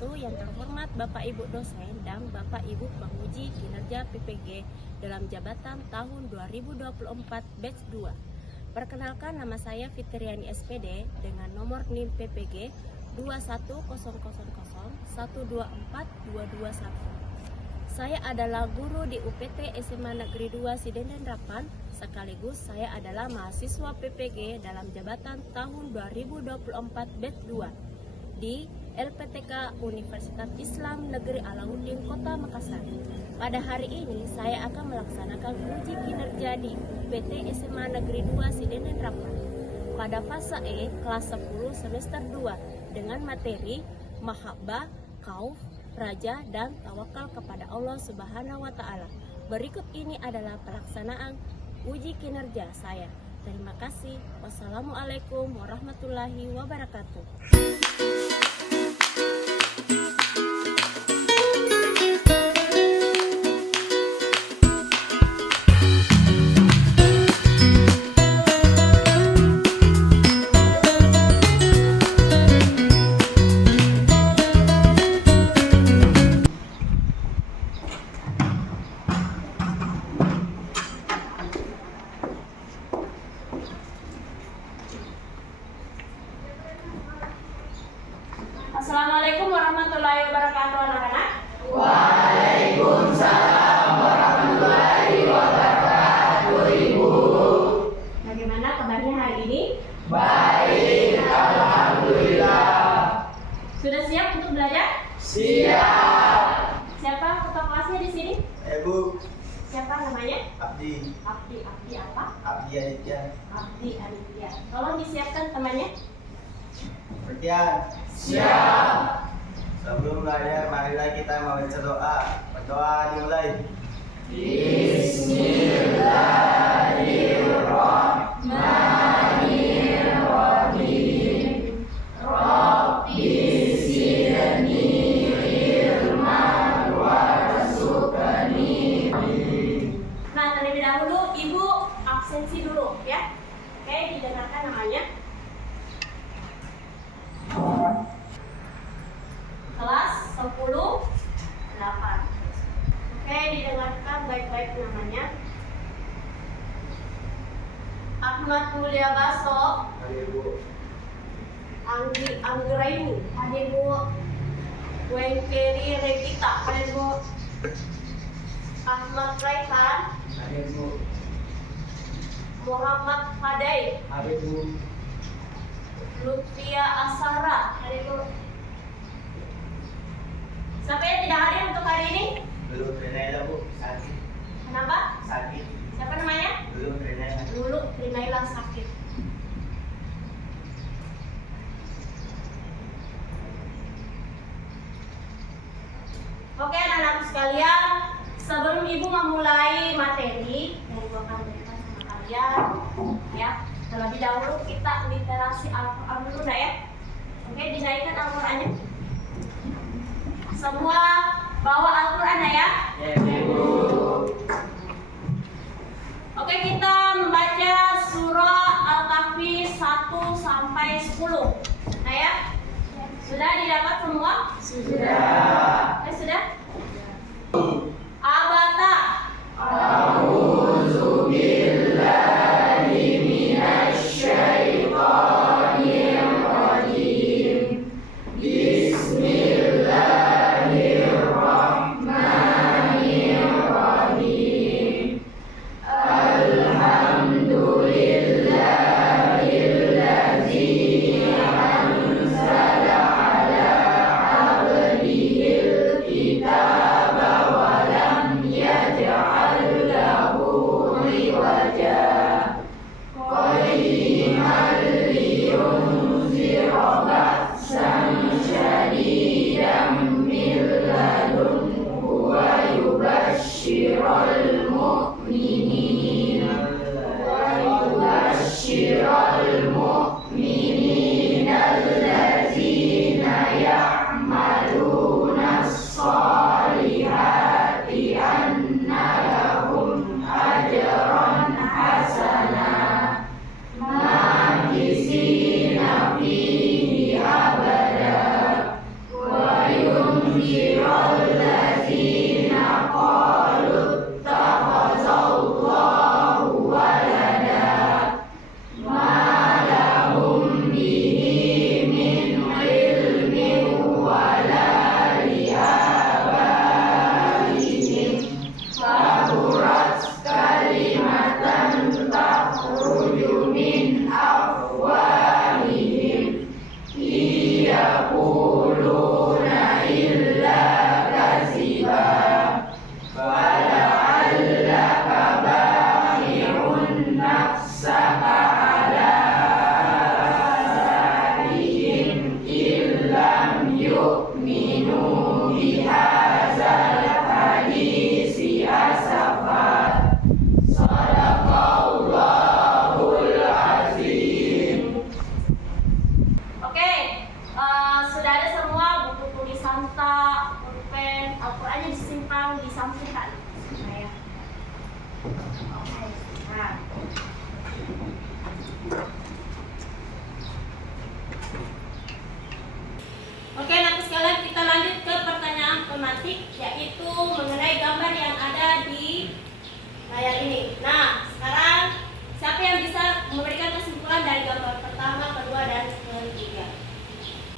wabarakatuh. Yang terhormat Bapak Ibu dosen dan Bapak Ibu penguji kinerja PPG dalam jabatan tahun 2024 batch 2. Perkenalkan, nama saya Fitriani SPD dengan nomor NIM PPG 21000124221. Saya adalah guru di UPT SMA Negeri 2 Sidenden Rapan, sekaligus saya adalah mahasiswa PPG dalam jabatan tahun 2024 batch 2 di LPTK Universitas Islam Negeri Alauddin Kota Makassar. Pada hari ini saya akan melaksanakan uji kinerja di UPT SMA Negeri 2 Sidenden Rapan pada fase E kelas 10 semester 2 dengan materi Mahabbah, Khauf, Raja, dan Tawakal kepada Allah Subhanahu wa Ta'ala. Berikut ini adalah pelaksanaan uji kinerja saya. Terima kasih. Wassalamualaikum warahmatullahi wabarakatuh. Assalamualaikum warahmatullahi wabarakatuh, anak-anak. Waalaikumsalam warahmatullahi wabarakatuh, Ibu. Bagaimana kabarnya hari ini? Baik, alhamdulillah. Sudah siap untuk belajar? Siap. Siapa ketua kelasnya di sini? Ibu. Siapa namanya? Abdi. Abdi apa? Abdi Aditya. Abdi Aditya. Tolong disiapkan temannya. Perhatian. Siap. Sebelum belajar, marilah kita membaca doa. Berdoa dimulai. Bismillahirrahmanirrahim. Rabbi zidni ilman warzuqni. Nah, terlebih dahulu Ibu absensi dulu ya. Oke, didengarkan namanya. Kelas 10 8. Oke, didengarkan baik-baik namanya. Ahmad Mulia Baso, Anggi Anggraini, Ibu. Wengkeri Regita, Ibu. Ahmad Raihan, Muhammad Fadai, Lutfia Asara, Ibu. Siapa yang tidak hadir untuk hari ini? Belum Renailah, Bu. Sakit. Kenapa? Sakit. Siapa namanya? Belum Renailah. Dulu Rinailah sakit. Oke, anak-anakku sekalian, sebelum Ibu memulai materi yang Ibu akan berikan sama kalian, ya, terlebih dahulu kita literasi Al-Quran dulu, ya. Oke, dinaikkan Al-Qurannya. Semua bawa Al-Quran, ya. Oke, kita membaca surah Al-Kahfi 1 sampai 10. Nah, ya. Sudah didapat semua? Sudah. Sudah? Abata. A'udzu billahi minasy syaithanir rajim. Bismillahirrahmanirrahim. Alhamdulillahilladzi anzala ala abdihil kitaba wa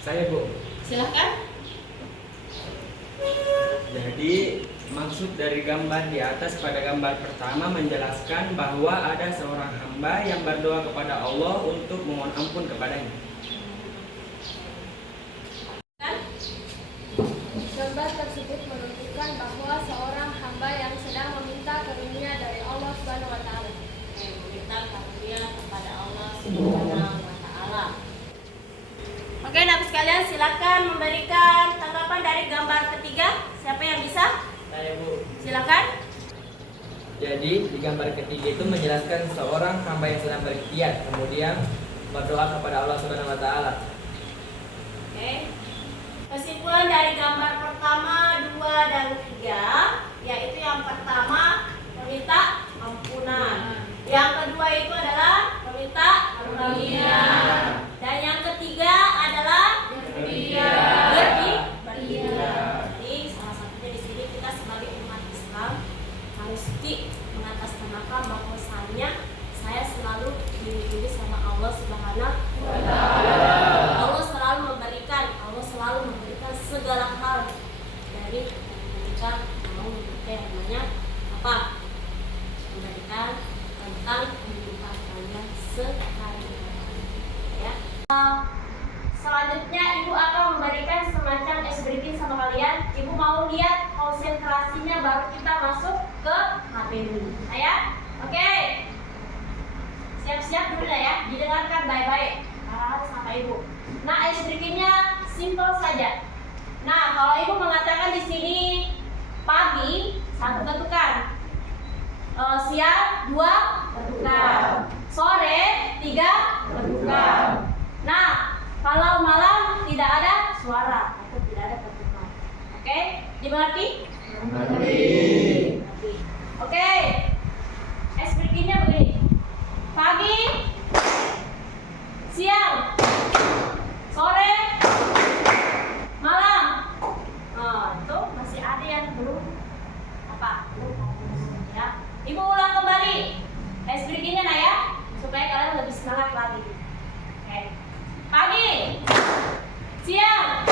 Saya, Bu. Silahkan. Jadi maksud dari gambar di atas pada gambar pertama menjelaskan bahwa ada seorang hamba yang berdoa kepada Allah untuk memohon ampun kepadanya. Gambar tersebut menunjukkan bahwa seorang hamba yang sedang meminta karunia dari Allah Subhanahu wa taala. Meminta karunia kepada Allah Subhanahu wa taala. Oke, Nabi sekalian, silakan memberikan tanggapan dari gambar ketiga. Siapa yang bisa? Saya, Bu. Silakan. Jadi di gambar ketiga itu menjelaskan seorang hamba yang sedang berikhtiar kemudian berdoa kepada Allah Subhanahu wa taala. Oke. Kesimpulan dari gambar pertama, 2 dan 3, yaitu yang pertama meminta ampunan. Yang kedua itu adalah meminta karunia. Dan yang ketiga adalah berikhtiar. Jadi salah satunya di sini kita sebagai umat Islam harus mengatasnamakan bahwasanya saya selalu dilindungi sama Allah Subhanahu wa taala. Allah selalu memberikan segala hal dari ketika mau memberikan yang namanya apa? Memberikan tentang kehidupan kalian sehari-hari. Ya. Selanjutnya Ibu akan memberikan semacam ice breaking sama kalian. Ibu mau lihat konsentrasinya baru kita masuk ke materi. Ya? Oke. Siap-siap dulu ya, didengarkan baik-baik. Arahan sama Ibu. Nah, ice breakingnya simple saja. Nah, kalau Ibu mengatakan di sini pagi 1 ketukan, siang 2 ketukan, sore 3 ketukan. Nah, kalau malam tidak ada suara atau tidak ada ketukan. Oke, dimengerti? Mengerti. Oke, explication-nya begini. Pagi, siang, sore, malam. Nah, itu masih ada yang belum ya. Ibu ulang kembali explication-nya nah ya, supaya kalian lebih semangat lagi. Oke. Pagi, siang,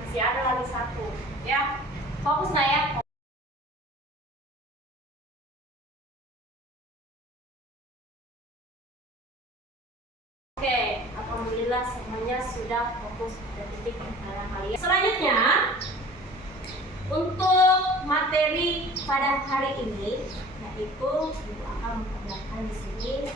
masih ada lagi 1 ya. Fokus nah ya. Oke, alhamdulillah semuanya sudah fokus pada titik kalian. Selanjutnya, untuk materi pada hari ini, yaitu Ibu akan memperlihatkan di sini.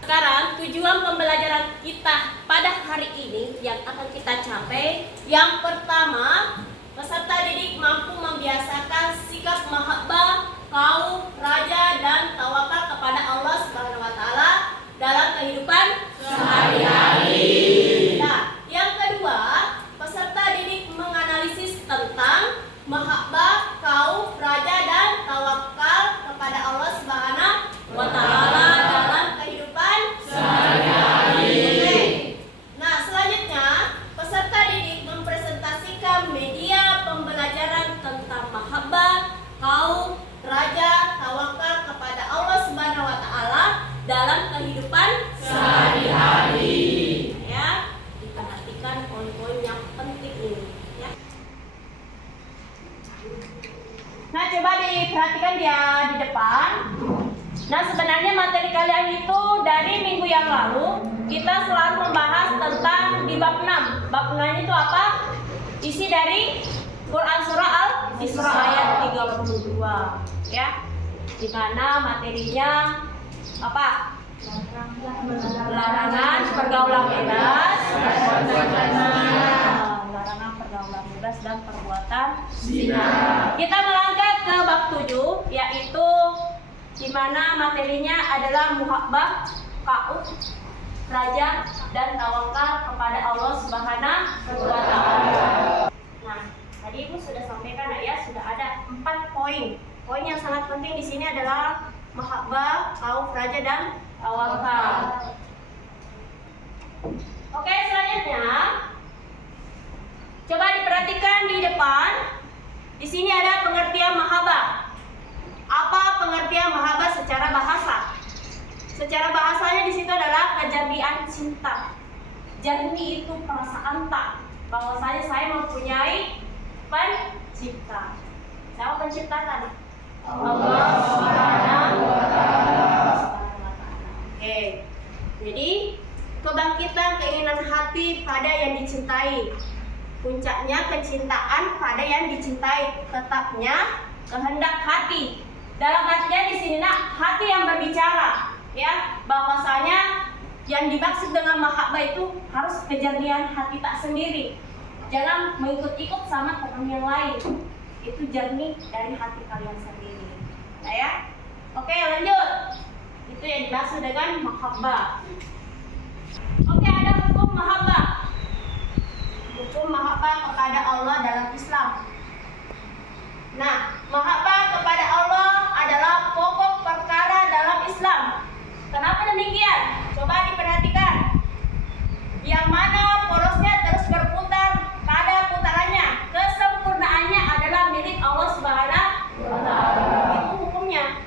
Sekarang tujuan pembelajaran kita pada hari ini yang akan kita capai, yang pertama, peserta didik mampu membiasakan sikap mahabbah, khauf, raja, dan tawakal kepada Allah Subhanahu wa taala dalam kehidupan sehari-hari. Nah, yang kedua, peserta didik menganalisis tentang mahabbah, khauf, raja, dan tawakal kepada Allah Subhanahu wa taala dalam kehidupan sehari-hari. Oke. Nah, selanjutnya, peserta didik mempresentasikan media pembelajaran tentang mahabbah, khauf, raja, tawakal kepada Allah Subhanahu wa taala dalam kehidupan sehari-hari. Ya, diperhatikan poin-poin yang penting ini, ya. Nah, coba diperhatikan dia di depan. Nah, sebenarnya materi kalian itu dari minggu yang lalu kita selalu membahas tentang di bab 6. Bab 6 itu apa? Isi dari Quran surah Al-Isra ayat 32, ya. Di mana materinya apa? Larangan pergaulan bebas, larangan pergaulan bebas dan perbuatan zina. Kita melangkah ke bab 7, yaitu di mana materinya adalah muhabbah, khauf, raja, dan tawakal kepada Allah Subhanahu wa taala. Nah, tadi Ibu sudah sampaikan ya, sudah ada 4 poin. Poin yang sangat penting di sini adalah mahabbah, khauf, raja, dan tawakal. Oke, selanjutnya coba diperhatikan di depan. Di sini ada pengertian mahabbah. Apa pengertian mahabbah secara bahasa? Secara bahasanya di situ adalah kejadian cinta. Jernih itu perasaan tak, bahwasanya saya mempunyai pencipta. Siapa pencipta tadi? Allah Subhanahu wa Ta'ala. Oke. Jadi kebangkitan keinginan hati pada yang dicintai. Puncaknya kecintaan pada yang dicintai, tetapnya kehendak hati. Dalam artian di sini nak, hati yang berbicara, ya, bahwasanya yang dimaksud dengan mahabbah itu harus kejernihan hati tak sendiri. Jangan mengikut-ikut sama teman yang lain. Itu jernih dari hati kalian sendiri. Nah, ya. Oke, lanjut. Itu yang dimaksud dengan mahabbah. Oke, ada hukum mahabbah. Hukum mahabbah kepada Allah dalam Islam. Nah, mahabbah kepada Allah adalah pokok perkara dalam Islam. Kenapa demikian? Coba diperhatikan. Yang mana porosnya terus berputar pada putarannya. Kesempurnaannya adalah milik Allah Subhanahu wa Ta'ala. Itu hukumnya.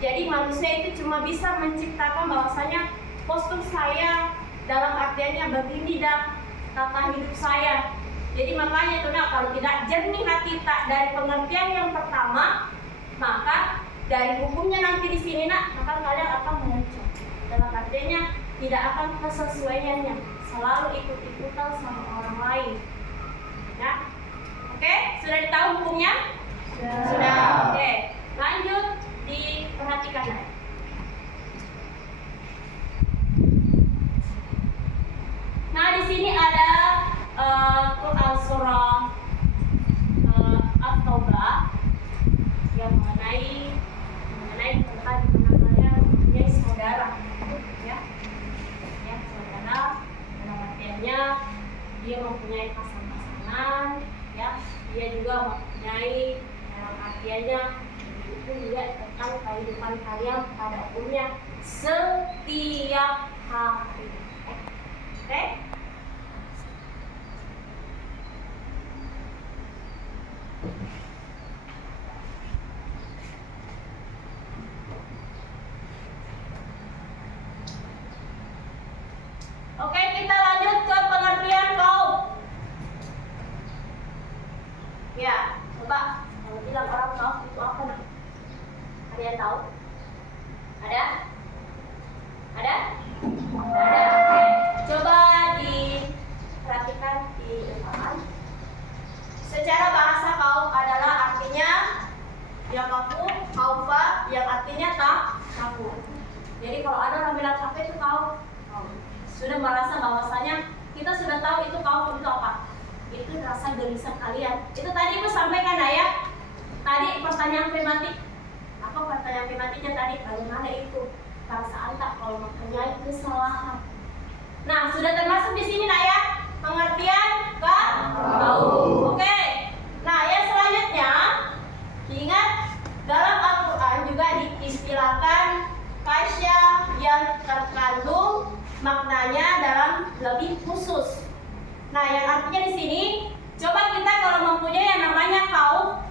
Jadi manusia itu cuma bisa menciptakan bahwasanya kostum saya dalam artiannya begini dan tata hidup saya. Jadi makanya itu nah, kalau tidak jernih hati tak dari pengertian yang pertama, maka dari hukumnya nanti di sini nak, maka kalian akan mengecoh. Dalam artinya tidak akan kesesuaiannya, selalu ikut-ikutan sama orang lain. Ya, oke, sudah ditahu hukumnya? Sudah. Oke, lanjut diperhatikan lagi. Nah, di sini ada Quran surah At-Taubah yang mengenai tentang dimana kalian mempunyai saudara, ya, saudara dalam artiannya dia mempunyai pasangan, ya, dia juga mempunyai dalam artiannya itu juga tentang kehidupan kalian pada umumnya setiap hari. Oke? Oke, kita lanjut ke pengertian kaum. Ya, coba kalau bilang orang kaum itu apa nak? Ada yang tahu? Ada? Ada? Ada. Oke, coba diperhatikan di depan. Secara bahasa kaum adalah artinya yang kaku, kaufa, yang artinya takut. Jadi kalau ada orang bilang apa itu kaum, sudah merasa bahwasanya kita sudah tahu itu kaum itu apa. Itu rasa gelisah kalian. Itu tadi Ibu sampaikan ya. Tadi pertanyaan tematik. Apa pertanyaan tematiknya tadi? Bagaimana itu perasaan tak kalau mempunyai kesalahan? Nah, sudah termasuk di sini nak ya. Pengertian kaum. Oke. Nah, yang selanjutnya ingat dalam Al-Quran juga diistilahkan kasya yang terkandung maknanya dalam lebih khusus. Nah, yang artinya di sini, coba kita kalau mempunyai yang namanya kaum,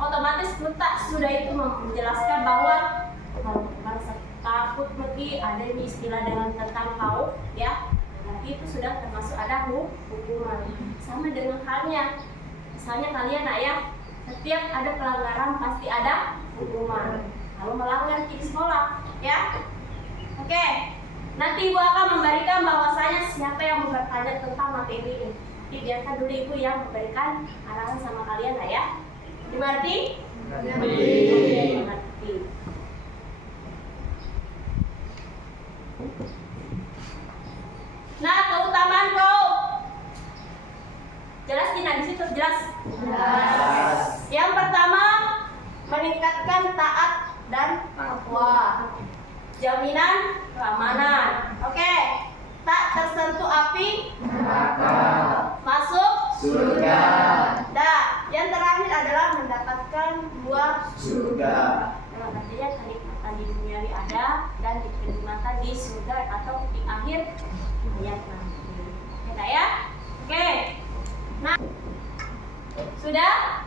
otomatis kita sudah itu menjelaskan bahwa kalau merasa takut pergi ada ini istilah dengan tentang kaum, ya. Nanti itu sudah termasuk ada hukuman. Sama dengan halnya, misalnya kalian ya, setiap ada pelanggaran pasti ada hukuman. Kalau melanggar di sekolah, ya. Oke. Nanti Ibu akan memberikan bahwasanya siapa yang bertanya tentang materi ini. Jadi biarkan dulu Ibu yang memberikan arahan sama kalian lah ya. Dimengerti? Dimengerti. Nah, keutamaan kaum. Jelas tidak di situ jelas? Jelas. Yang pertama, meningkatkan taat dan takwa. Jaminan keamanan. Oke. Tak tersentuh api neraka. Masuk surga. Nah, yang terakhir adalah mendapatkan buah surga. Dalam artinya kenikmatan di duniawi ada dan kenikmatan di surga atau di akhir hayat nanti. Oke ya? Oke. Nah, sudah?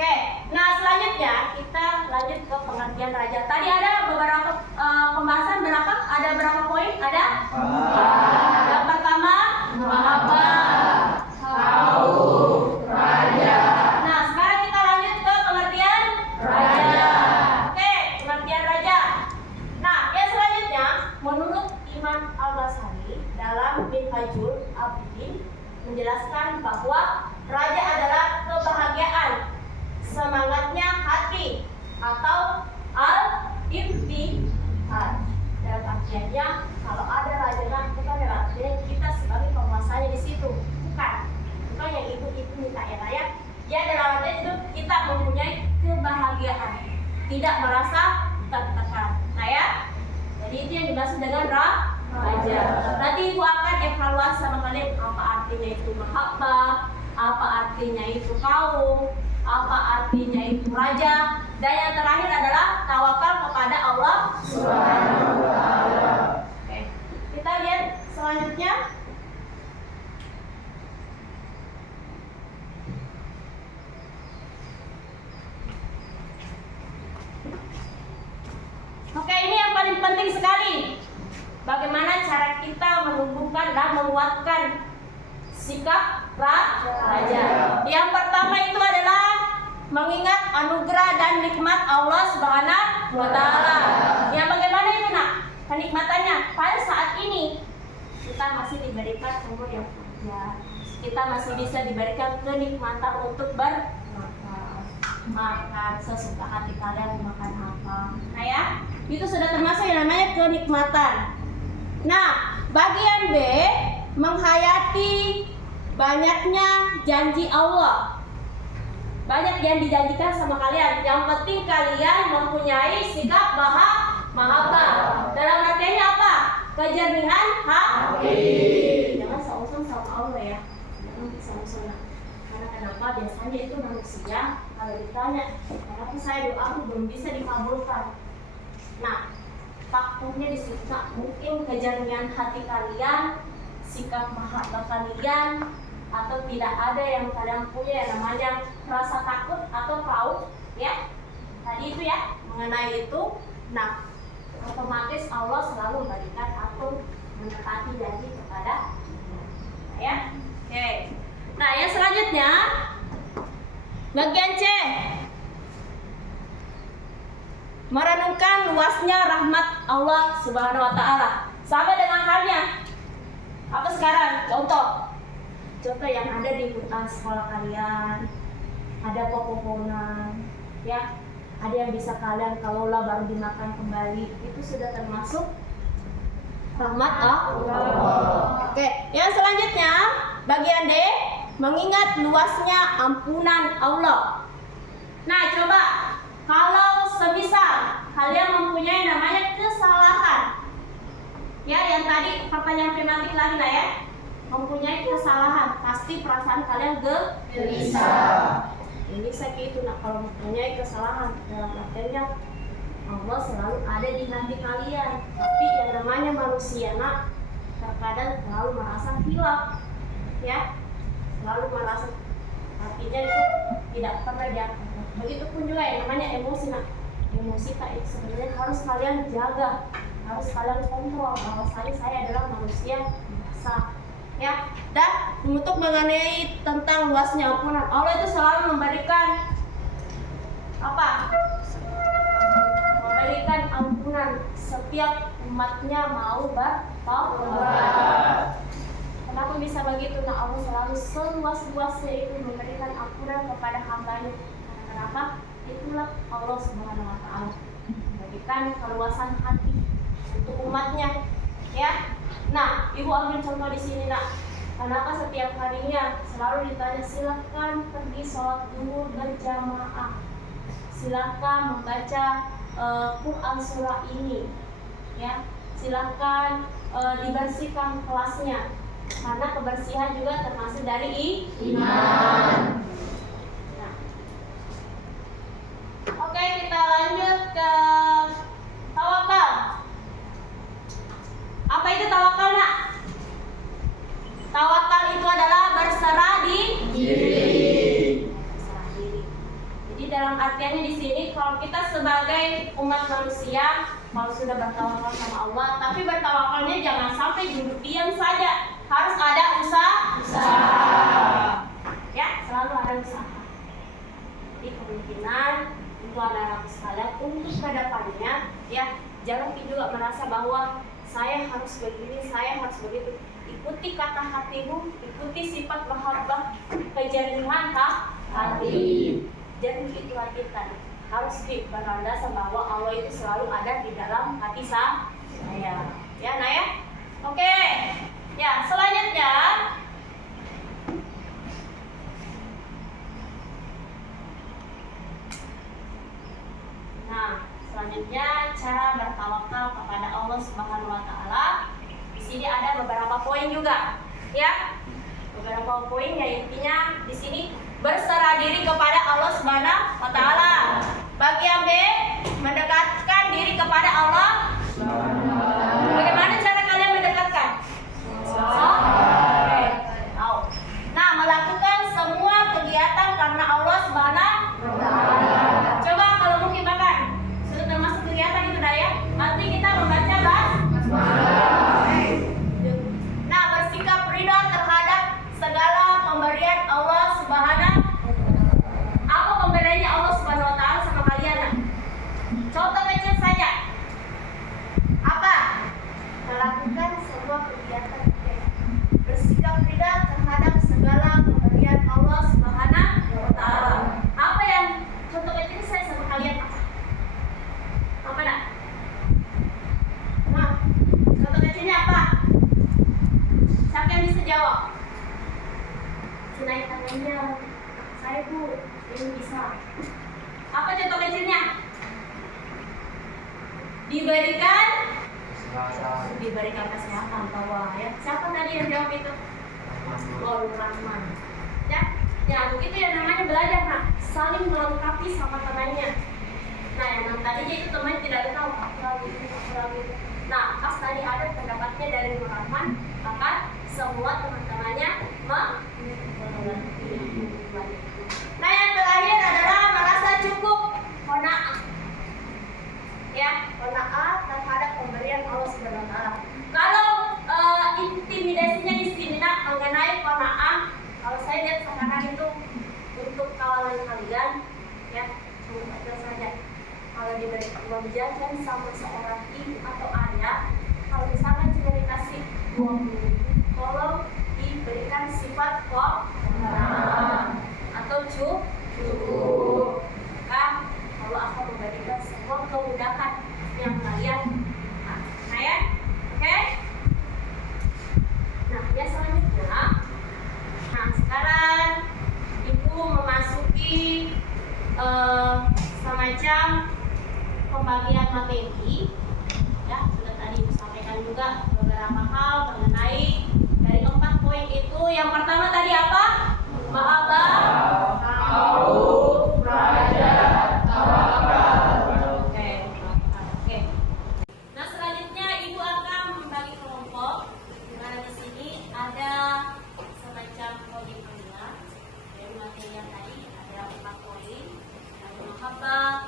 Oke, nah selanjutnya kita lanjut ke pengertian raja. Tadi ada beberapa pembahasan berapa? Ada berapa poin? Ada? menjelaskan bahwa raja adalah kebahagiaan, semangatnya hati, atau al-ibtihad. Dalam artiannya, kalau ada raja bukan artinya kita sebagai penguasanya di situ, bukan yang itu minta ya. Dia adalah raja itu kita mempunyai kebahagiaan, tidak merasa tertekan. Nah ya, jadi itu yang dimaksud dengan raja. Nanti ibu akan evaluasi sama kalian apa artinya itu mahabbah, apa artinya itu kaum, apa artinya itu raja, dan yang terakhir adalah tawakal kepada Allah Subhanahu wa Ta'ala. Oke, kita lihat selanjutnya. Oke, ini yang paling penting sekali. Bagaimana cara kita menumbuhkan dan menguatkan sikap raja. Yang pertama itu adalah mengingat anugerah dan nikmat Allah Subhanahu wa Ta'ala. Yang bagaimana itu nak? Kenikmatannya pada saat ini kita masih diberikan umur yang panjang. Kita masih bisa diberikan kenikmatan untuk makan sesuka hati kalian makan apa. Nah ya, itu sudah termasuk yang namanya kenikmatan. Nah, bagian B, menghayati banyaknya janji Allah. Banyak yang dijanjikan sama kalian. Yang penting kalian mempunyai sikap mahabbah. Dalam artinya apa? Kejernihan hati. Jangan seusung sama Allah ya. Jangan seusung. Karena kenapa? Biasanya itu manusia kalau ditanya, kenapa saya doa belum bisa dikabulkan? Nah, faktornya di situ mungkin kejernihan hati kalian, sikap mahabbah kalian, atau tidak ada yang kalian punya yang namanya rasa takut atau rauk, ya. Tadi itu ya, mengenai itu. Nah, otomatis Allah selalu memberikan atau menepati janji kepada ya. Oke. Nah, yang selanjutnya bagian C, merenungkan luasnya rahmat Allah Subhanahu wa Ta'ala. Sama dengan halnya apa sekarang? Contoh yang ada di sekolah kalian, ada pohon-pohonan, ya, ada yang bisa kalian kalaulah baru dimakan kembali, itu sudah termasuk rahmat Allah. Oke, yang selanjutnya bagian D, mengingat luasnya ampunan Allah. Nah, coba kalau semisal kalian mempunyai namanya kesalahan, ya, yang tadi pertanyaan tematik lagi lah ya, mempunyai kesalahan, pasti perasaan kalian gelisah. Ini saya gitu, nah kalau mempunyai kesalahan dalam artinya Allah selalu ada di hati kalian. Tapi yang namanya manusia nak terkadang selalu merasa hilaf, ya, selalu merasa hatinya itu tidak pernah diangkat. Begitupun juga yang namanya emosi nak. Emosi tak itu sebenarnya harus kalian jaga, harus kalian kontrol bahwasanya saya adalah manusia biasa. Ya, dan untuk mengenai tentang luasnya ampunan Allah itu selalu memberikan apa? Memberikan ampunan setiap umatnya mau bertaubat. Kenapa bisa begitu? Nah, Allah selalu seluas-luasnya itu memberikan ampunan kepada hambanya. Kenapa? Itulah Allah Subhanahu wa Ta'ala memberikan keluasan hati untuk umatnya. Ya. Nah, ibu ambil contoh di sini nak. Kenapa setiap harinya selalu ditanya silahkan pergi sholat zuhur berjamaah, silahkan membaca Quran surah ini, ya, silahkan dibersihkan kelasnya, karena kebersihan juga termasuk dari iman. Nah. Oke, kita lanjut ke tawakal. Apa itu tawakal nak? Tawakal itu adalah berserah diri. Berserah diri. Jadi dalam artiannya di sini kalau kita sebagai umat manusia kalau sudah bertawakal sama Allah, tapi bertawakalnya jangan sampai duduk diam saja. Harus ada usaha. Ya, selalu ada usaha. Jadi kemungkinan itu adalah sekalian untuk kedepannya, ya, Jangan juga merasa bahwa saya harus begini, saya harus begitu. Ikuti kata hatimu, ikuti sifat mahabbah, kejernihan hati. Jadi itu hati tadi harus berlandasan bahwa Allah itu selalu ada di dalam hati saya. Ya, nah ya. Oke. Ya, selanjutnya cara bertawakal kepada Allah Subhanahu wa taala. Di sini ada beberapa poin juga, ya. Beberapa poin yang intinya di sini berserah diri kepada Allah Subhanahu wa taala. Bagian B, mendekatkan diri kepada Allah. Bagaimana cara kalian mendekatkan? Tahu. Nah, melakukan semua kegiatan karena Allah Subhanahu wa taala. Coba kalau mungkin makan sudah termasuk kegiatan itu dah ya. Nanti kita membaca Nah, bersikap ridha terhadap segala pemberian Allah Subhanahu. Apa pemberiannya Allah Subhanahu wa taala sama kalian? Nah? Contoh kecil saja. Apa? Melakukan semua kegiatan bersikap ridha terhadap segala pemberian Allah Subhanahu wa taala. Apa yang contoh kecil saya sama kalian? Apa nak? Nah, contoh kecilnya apa? Siapa yang bisa jawab? Selain tangannya, saya Bu, ini bisa. Apa contoh kecilnya? Diberikan kesehatan bahwa ya. Siapa tadi yang jawab itu? Oh, Rahman. Ya, begitu ya namanya belajar, nak. Saling melengkapi sama temannya. Nah, yang tadinya itu temannya tidak tahu apa itu. Nah, pas tadi ada pendapatnya dari Rahman, maka semua teman-temannya Nah, yang terakhir adalah merasa cukup, qanaah. Ya, qanaah terhadap pemberian Allah Subhanahu wa taala. Kalau intimidasinya di sini nak mengenai qanaah, kalau saya lihat sekarang itu untuk kawalan kalian, ya, aja saja. Kalau diberi uang jajan sama seorang ibu atau ayah, kalau misalkan cuma dikasih 20.000, tolong diberikan sifat qanaah atau cukup. Kan Allah akan memberikan semua kemudahan yang kalian. Nah ya, oke. Nah, ya selanjutnya. Nah, sekarang ibu memasuki semacam pembagian materi. Ya, sudah tadi ibu sampaikan juga beberapa hal mengenai dari 4 poin itu. Yang pertama tadi apa? Mahabbah, Tahu, raja, tawakal. Oke. Nah, selanjutnya ibu akan membagi kelompok. Nah, di sini ada semacam poin-poinnya. Dari materi yang tadi ada 4 poin. Ada mahabbah,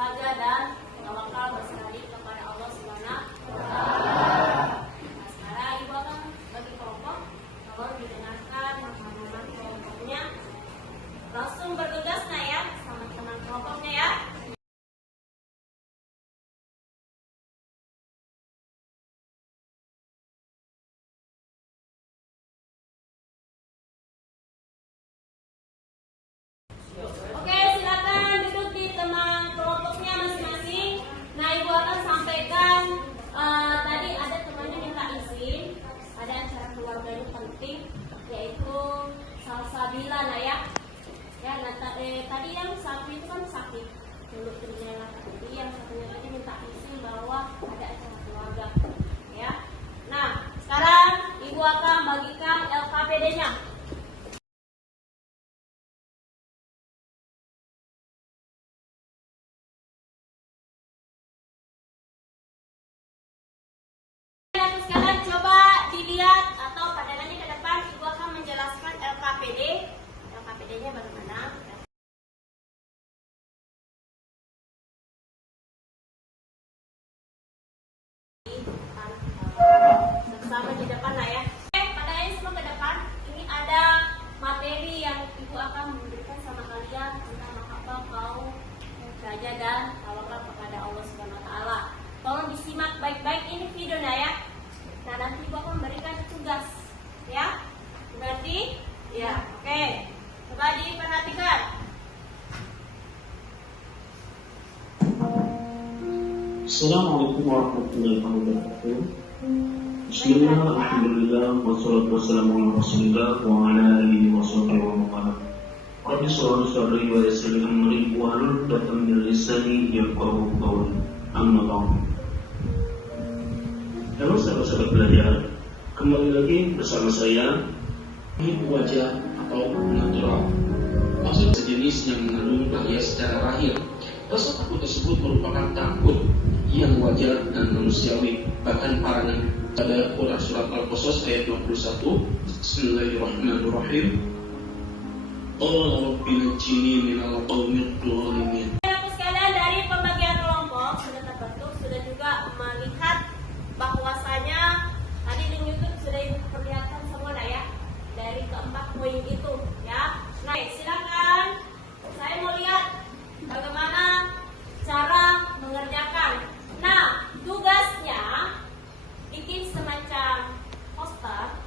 raja dan tawakal, berserah diri kepada Allah Subhanahu wa taala. Nah, sekarang ibu akan bagi kelompok. Kalau didengarkan teman-teman kelompoknya, langsung bertugas nah ya sama teman kelompoknya ya. Oke, silakan duduk di teman kelompoknya masing-masing. Nah, ibu akan sampaikan tadi ada temannya minta izin, ada acara keluarganya penting, yaitu salsabila nah ya. Ya, nah, tadi yang satu itu kan sakit dulu ternyata, jadi yang satunya tadi minta izin bahwa ada acara keluarga. Ya, nah sekarang ibu akan bagikan LKPD-nya. Sekarang coba dilihat atau pandangannya ke depan, ibu akan menjelaskan LKPD. LKPD-nya bagaimana? Bersama di depan lah ya. Oke, pandangannya semua ke depan. Ini ada materi yang ibu akan memberikan sama kalian tentang mahabbah, raja dan tawakal kepada Allah Subhanahu wa taala. Assalamualaikum warahmatullahi wabarakatuh. Bismillah, alhamdulillah, wassalatu wassalamu ala rasulillah wa ala alihi wa sahbihi wa man Rabbi sholli sadri wa yassir li amri wa hlul 'uqdatam min lisani yafqahu qawli. Amma ba'd. Halo sahabat-sahabat belajar, kembali lagi bersama saya wajah atau natural. Maksud sejenis yang mengandung bahaya secara lahir. Rasa takut tersebut merupakan takut yang wajar dan manusiawi. Bahkan para nabi pada Quran surat Al-Qasas ayat 21, Bismillahirrahmanirrahim. Qala rabbi najjini minal qaumidh dhalimin. Anak sekalian, dari pembagian kelompok sudah terbentuk, sudah juga melihat bahwasanya tadi di YouTube sudah diperlihatkan semua ya dari keempat poin itu ya. Nah, silakan saya mau lihat bagaimana cara mengerjakan. Nah, tugasnya bikin semacam poster,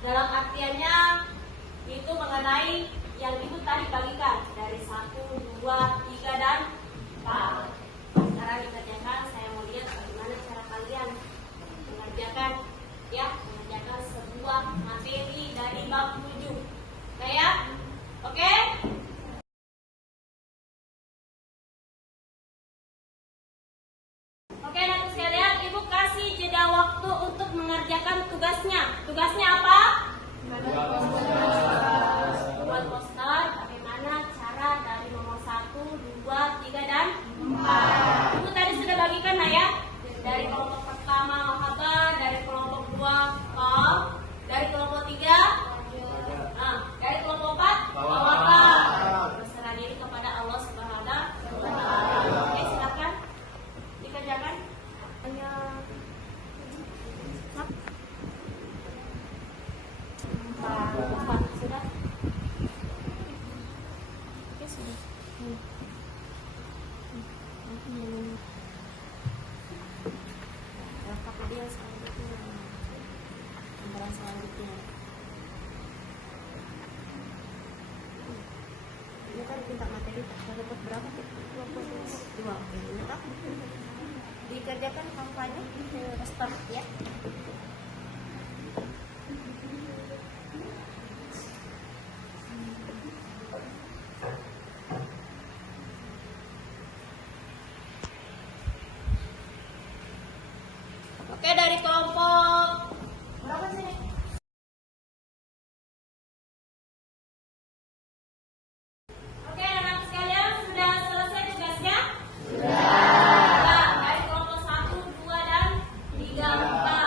dalam artiannya itu mengenai yang itu tadi bagikan dari 1, 2, 3 dan 4. Sekarang dikerjakan, saya mau lihat bagaimana cara kalian mengerjakan ya, mengerjakan sebuah materi dari bab 7. Oke ya? Oke? Oke, anak sekalian, Ibu kasih jeda waktu untuk mengerjakan tugasnya. Tugasnya apa? Buat poster bagaimana cara dari nomor 1, 2, 3, dan 4. Ibu tadi sudah bagikan ya. Dari kelompok pertama Mahabbah, dari kelompok 2 Qaf, dari kelompok 3 dari kelompok 4 Tawakal. Berserah diri kepada Allah Subhanahu wa Ta'ala. Oke, silakan dikerjakan. Empat sudah. Oke, sudah. Lengkap dia selanjutnya. Gambaran selanjutnya. Ini kan minta materi dapat berapa? 22. Lengkap. Dikerjakan kampanye poster ya. Oke, dari kelompok berapa sini? Oke, anak sekalian, sudah selesai tugasnya? Sudah. Dari kelompok 1, 2, dan 3, 4.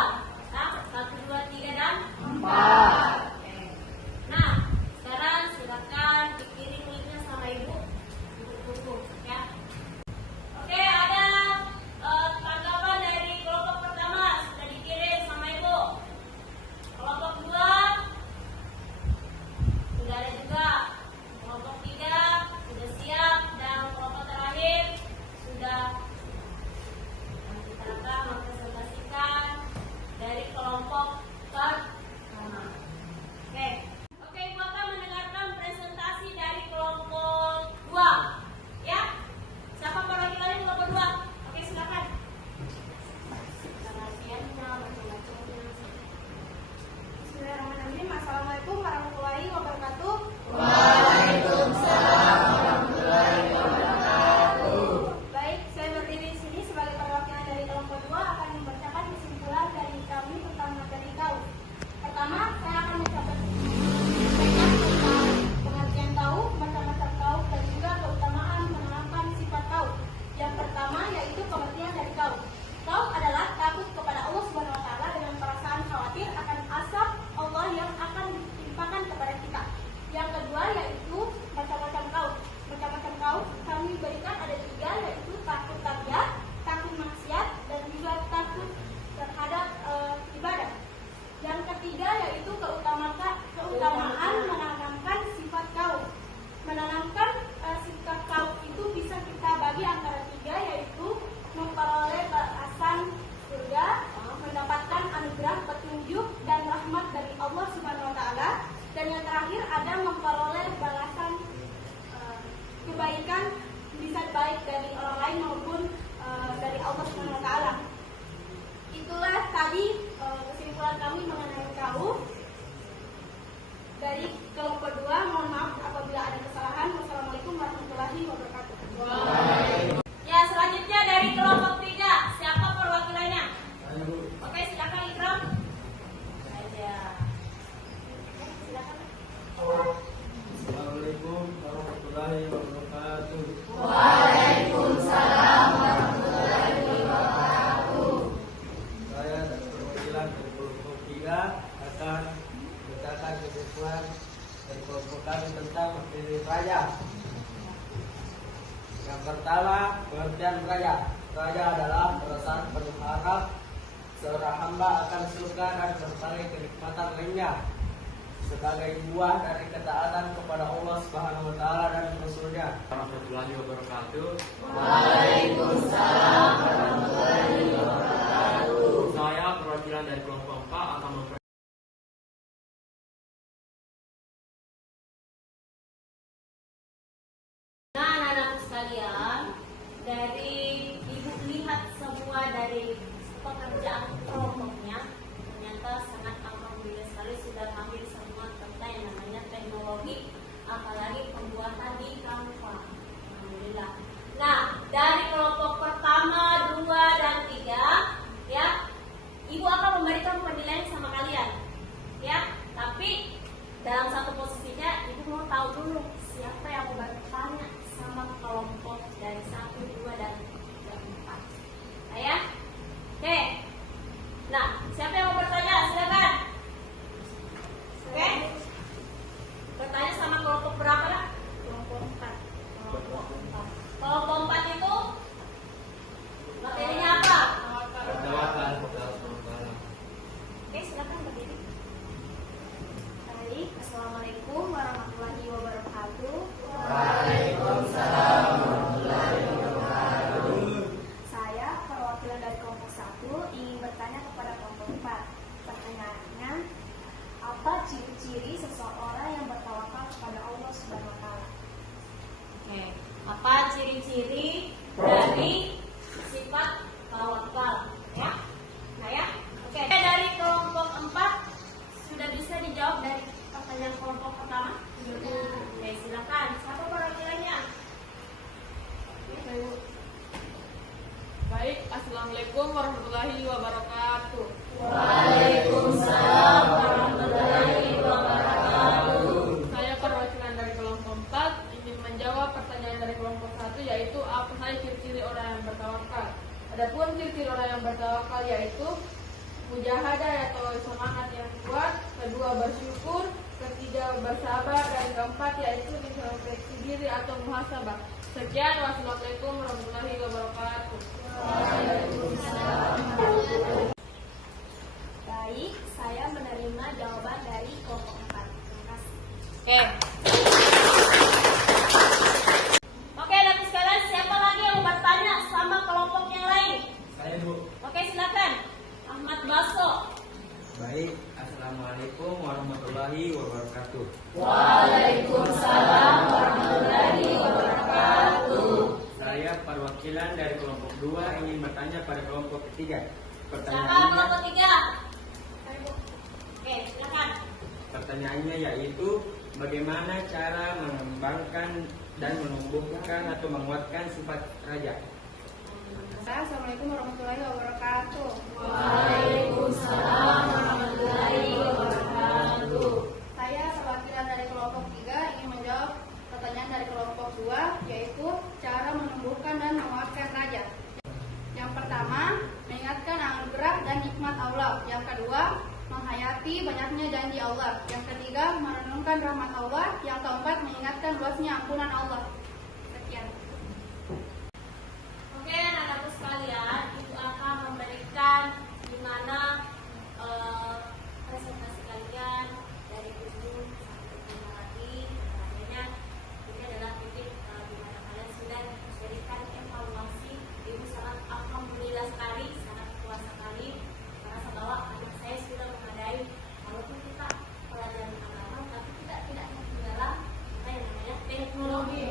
Dari kelompok 2, mohon maaf apabila ada kesalahan. Wassalamualaikum warahmatullahi wabarakatuh. Ya, selanjutnya dari kelompok 3, siapa perwakilannya? Oke, silakan Ikram. Aja. Silakan. Assalamualaikum warahmatullahi wabarakatuh. Waalaikumsalam warahmatullahi wabarakatuh. Saya dari perwakilan dari kelompok 3 akan membacakan kesimpulan dari kelompok kami tentang materi raja. Yang pertama, pengertian raja. Raja adalah perasaan penuh harap seorang hamba akan surga dan berbagai kenikmatan lainnya sebagai buah dari ketaatan kepada Allah Subhanahu wa taala dan Rasul-Nya. Warahmatullahi wabarakatuh. Waalaikumsalam warahmatullahi wabarakatuh. Saya perwakilan dari kelompok 4 akan Nah, anak-anak sekalian, dari ibu lihat semua dari pekerjaan kelompoknya, ternyata sangat alhamdulillah sekali sudah ambil semua tentang yang namanya teknologi, apalagi pembuatan di Canva. Alhamdulillah. Nah, dari kelompok pertama, 2, dan 3, ya, ibu akan memberikan penilaian sama kalian, ya. Tapi dalam satu posisinya, ibu mau tahu dulu siapa yang mau bertanya sama kelompok dari 1, 2, dan 4. Nah, ya. Oke. Nah, siapa yang mau bertanya? Silakan. Oke. Bertanya sama kelompok berapa lah? Kelompok 4. Kelompok 4 itu materinya apa? Oke, silakan berdiri. Baik, assalamualaikum warahmatullahi wabarakatuh. Waalaikumsalam warahmatullahi wabarakatuh. Saya perwakilan dari kelompok 1 ingin bertanya kepada kelompok 4. Pertanyaannya, apa ciri-ciri seseorang yang bertawakal kepada Allah Subhanahu wa taala? Oke, apa ciri-ciri dari sifat tawakal? Ya, nah ya. Oke, dari kelompok 4 sudah bisa dijawab dari pertanyaan kelompok pertama? Oke, silakan. Siapa perwakilannya? Baik, assalamualaikum warahmatullahi wabarakatuh. Waalaikumsalam warahmatullahi wabarakatuh. Saya perwakilan dari kelompok 4 ingin menjawab pertanyaan dari kelompok 1, yaitu apa saja ciri-ciri orang yang bertawakal. Adapun ciri-ciri orang yang bertawakal yaitu mujahadah atau semangat yang kuat, kedua bersyukur, ketiga bersabar, dan keempat yaitu introspeksi diri atau muhasabah. Sekian, wassalamualaikum warahmatullahi wabarakatuh. Baik, saya menerima jawaban dari kelompok 4. Terima kasih. Oke. Oke, anak sekalian, siapa lagi yang mau bertanya sama kelompok yang lain? Saya, Bu. Oke, silakan. Ahmad Baso. Baik, assalamualaikum warahmatullahi wabarakatuh. Waalaikumsalam warahmatullahi wabarakatuh. Saya perwakilan dari kelompok 2 ingin bertanya pada kelompok ketiga. Siapa Pertanyaannya, kelompok 3? Oke, silakan. pertanyaannya yaitu bagaimana cara mengembangkan dan menumbuhkan atau menguatkan sifat raja. Assalamualaikum warahmatullahi wabarakatuh. Waalaikumsalam warahmatullahi wabarakatuh. Saya perwakilan dari kelompok 3 ingin menjawab pertanyaan dari kelompok 2, yaitu cara menumbuhkan dan menguatkan raja. Yang pertama, mengingatkan anugerah dan nikmat Allah. Yang kedua, menghayati banyaknya janji Allah. Yang ketiga, merenungkan rahmat Allah. Yang keempat, mengingatkan luasnya ampunan Allah. Sekian. Oke, anak-anak sekalian, ibu akan memberikan gimana presentasi kalian dari ujung sampai ke lagi. Akhirnya ini adalah titik gimana kalian sudah memberikan evaluasi. Ibu sangat alhamdulillah sekali, sangat puas sekali merasa bahwa anak saya sudah memadai. Walaupun kita pelajaran agama, tapi kita tidak ketinggalan apa yang namanya teknologi.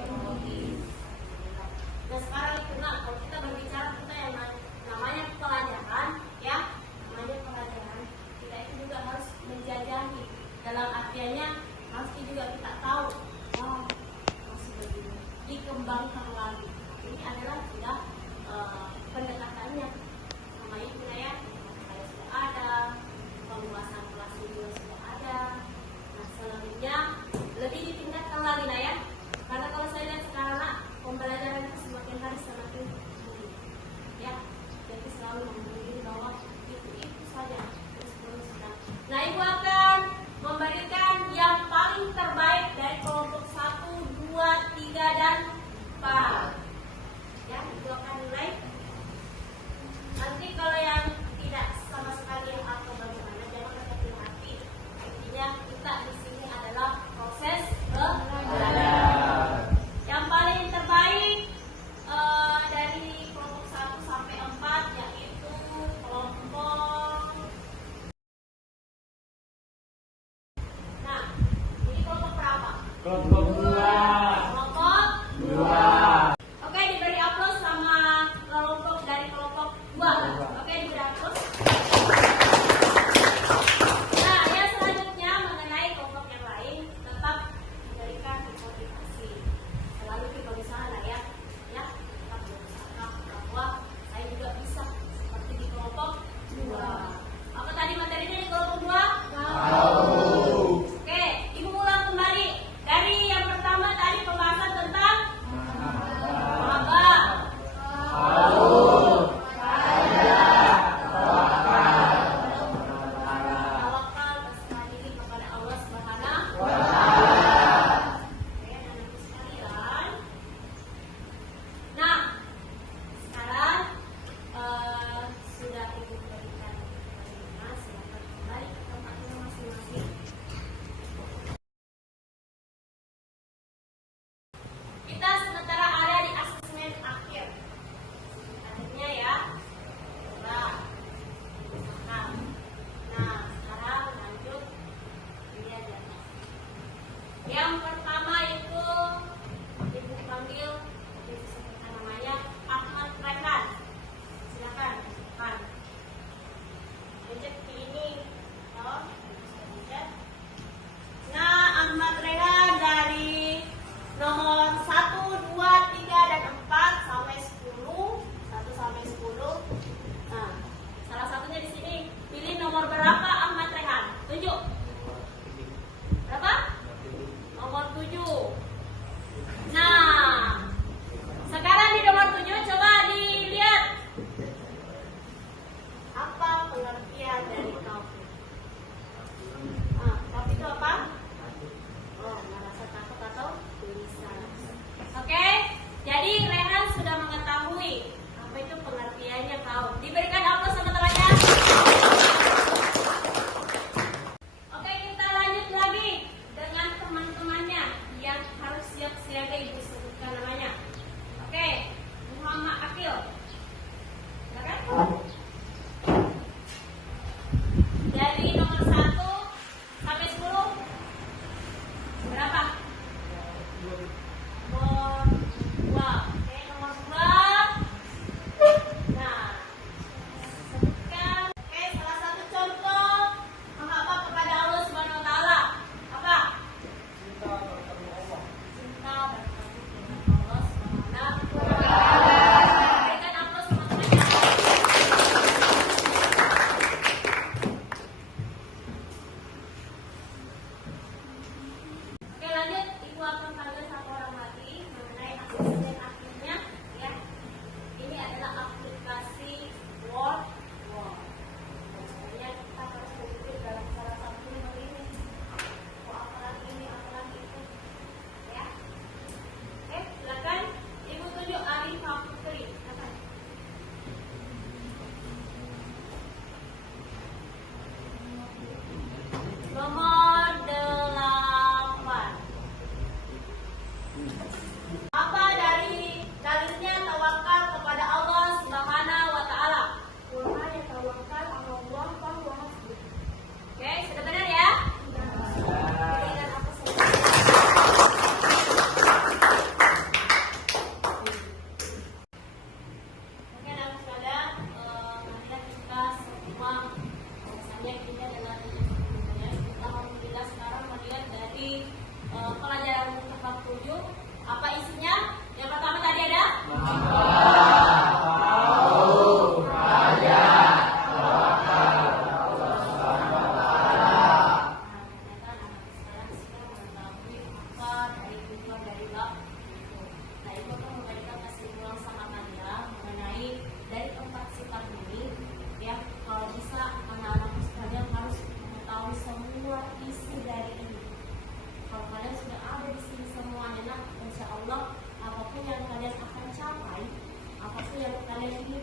baik ini adalah sebelumnya. Kita alhamdulillah sekarang melihat dari pelajaran tempat 7. Apa isinya? Yang pertama tadi ada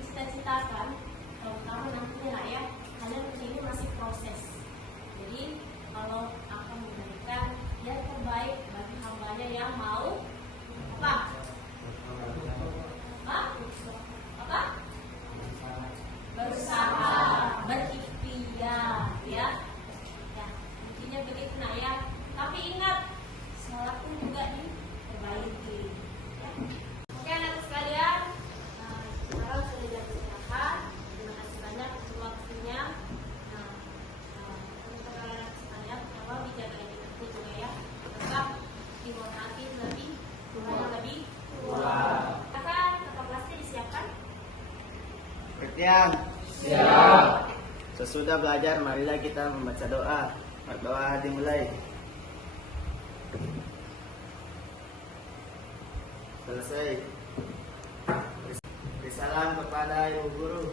cita-citakan, terutama nantinya ya, kalian ini masih proses. Jadi kalau akan memberikan yang terbaik bagi hambanya yang mau apa? Berusaha, berikhtiar, ya. Ya, intinya begitu nak ya. Tapi ingat, sholat pun juga diperbaiki. Ya. Oke anak sekalian. Sekarang sudah jam istirahat. Terima kasih banyak untuk waktunya. Untuk anak sekalian, coba dijaga itu juga ya. Tetap dihormati lebih, Tuhan lebih. Akan tetap kelasnya disiapkan. Perhatian. Siap. Sesudah belajar, marilah kita membaca doa. Berdoa dimulai. Selesai. Beri salam kepada ibu guru.